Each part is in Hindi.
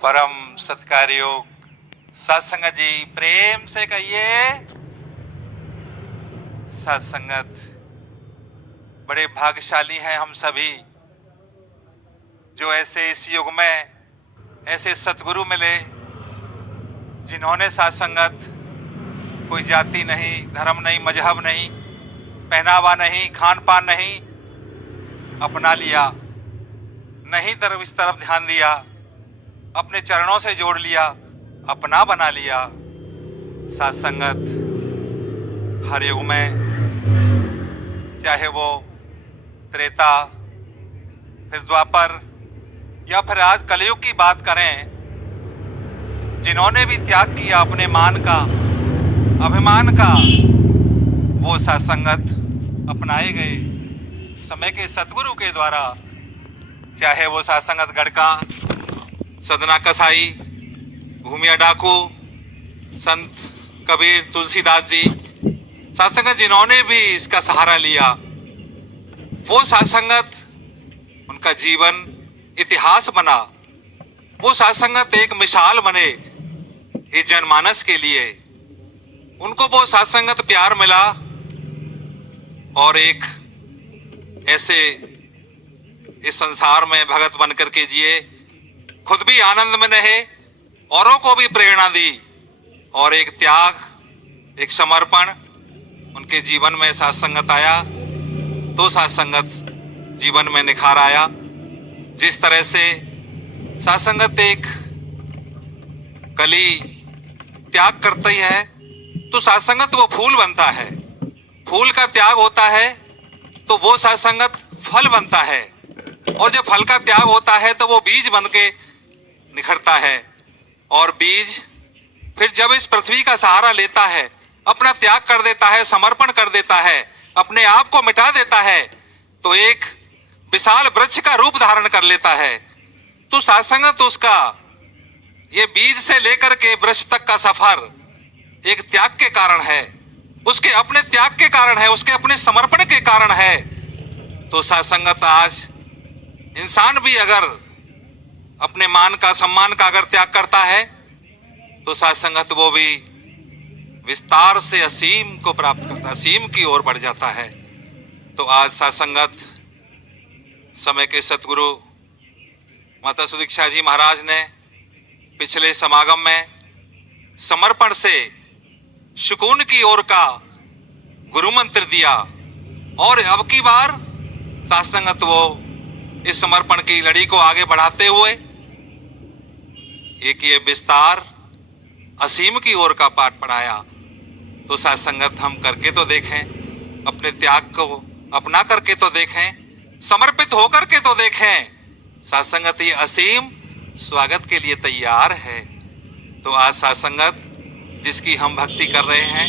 परम सत्कारयोग सत्संगत जी, प्रेम से कहिए सत्संगत। बड़े भाग्यशाली हैं हम सभी जो ऐसे इस युग में ऐसे सतगुरु मिले जिन्होंने सत्संगत, कोई जाति नहीं, धर्म नहीं, मजहब नहीं, पहनावा नहीं, खान पान नहीं, अपना लिया, नहीं तरफ इस तरफ ध्यान दिया, अपने चरणों से जोड़ लिया, अपना बना लिया। सत्संगत हर युग में, चाहे वो त्रेता, फिर द्वापर या फिर आज कलयुग की बात करें, जिन्होंने भी त्याग किया अपने मान का, अभिमान का, वो सत्संगत अपनाए गए समय के सतगुरु के द्वारा। चाहे वो सत्संगत गढ़ का सदना कसाई, भूमिया डाकू, संत कबीर, तुलसीदास जी, सत्संगत जिन्होंने भी इसका सहारा लिया, वो सत्संगत, उनका जीवन इतिहास बना। वो सत्संगत एक मिसाल बने इस जनमानस के लिए। उनको वो सत्संगत प्यार मिला और एक ऐसे इस संसार में भगत बनकर के जिए, खुद भी आनंद में रहे, औरों को भी प्रेरणा दी, और एक त्याग, एक समर्पण उनके जीवन में सत्संगत आया तो सत्संगत जीवन में निखार आया। जिस तरह से सत्संगत एक कली त्याग करती है तो सत्संगत वो फूल बनता है, फूल का त्याग होता है तो वो सत्संगत फल बनता है, और जब फल का त्याग होता है तो वो बीज बन के निखरता है। और बीज फिर जब इस पृथ्वी का सहारा लेता है, अपना त्याग कर देता है, समर्पण कर देता है, अपने आप को मिटा देता है, तो एक विशाल वृक्ष का रूप धारण कर लेता है। तो सत्संगत उसका ये बीज से लेकर के वृक्ष तक का सफर एक त्याग के कारण है, उसके अपने त्याग के कारण है, उसके अपने समर्पण के कारण है। तो सत्संगत आज इंसान भी अगर अपने मान का, सम्मान का अगर त्याग करता है तो सत्संगत वो भी विस्तार से असीम को प्राप्त करता है, असीम की ओर बढ़ जाता है। तो आज सत्संगत समय के सतगुरु माता सुदीक्षा जी महाराज ने पिछले समागम में समर्पण से सुकून की ओर का गुरु मंत्र दिया, और अब की बार सत्संगत वो इस समर्पण की लड़ी को आगे बढ़ाते हुए एक ये विस्तार असीम की ओर का पाठ पढ़ाया। तो सत्संगत हम करके तो देखें, अपने त्याग को अपना करके तो देखें, समर्पित होकर के तो देखें। सत्संगत ये असीम स्वागत के लिए तैयार है। तो आज सत्संगत जिसकी हम भक्ति कर रहे हैं,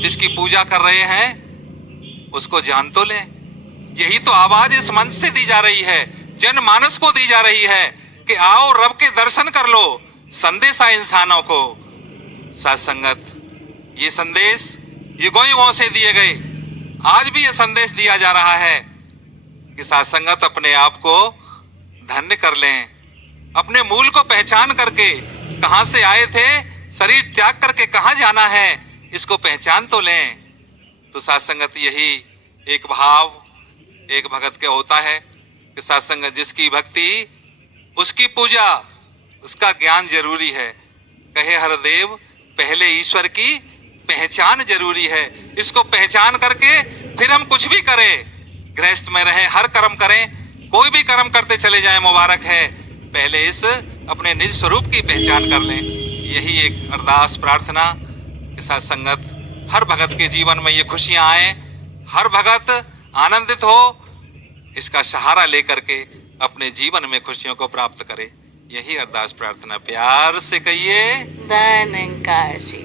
जिसकी पूजा कर रहे हैं, उसको जान तो लें। यही तो आवाज इस मंच से दी जा रही है, जनमानस को दी जा रही है कि आओ रब के दर्शन कर लो। संदेश है इंसानों को। सत्संगत ये संदेश युगों से दिए गए, आज भी ये संदेश दिया जा रहा है कि सत्संगत अपने आप को धन्य कर लें, अपने मूल को पहचान करके, कहां से आए थे, शरीर त्याग करके कहां जाना है, इसको पहचान तो लें। तो सत्संगत यही एक भाव एक भगत के होता है कि सत्संगत जिसकी भक्ति, उसकी पूजा, उसका ज्ञान जरूरी है। कहे हरदेव पहले ईश्वर की पहचान जरूरी है। इसको पहचान करके फिर हम कुछ भी करें, गृहस्थ में रहें, हर कर्म करें, कोई भी कर्म करते चले जाएं, मुबारक है। पहले इस अपने निज स्वरूप की पहचान कर लें। यही एक अरदास प्रार्थना के साथ संगत हर भगत के जीवन में ये खुशियां आए, हर भगत आनंदित हो, इसका सहारा लेकर के अपने जीवन में खुशियों को प्राप्त करे। यही अरदास प्रार्थना प्यार से कहिए। धन्यकार जी।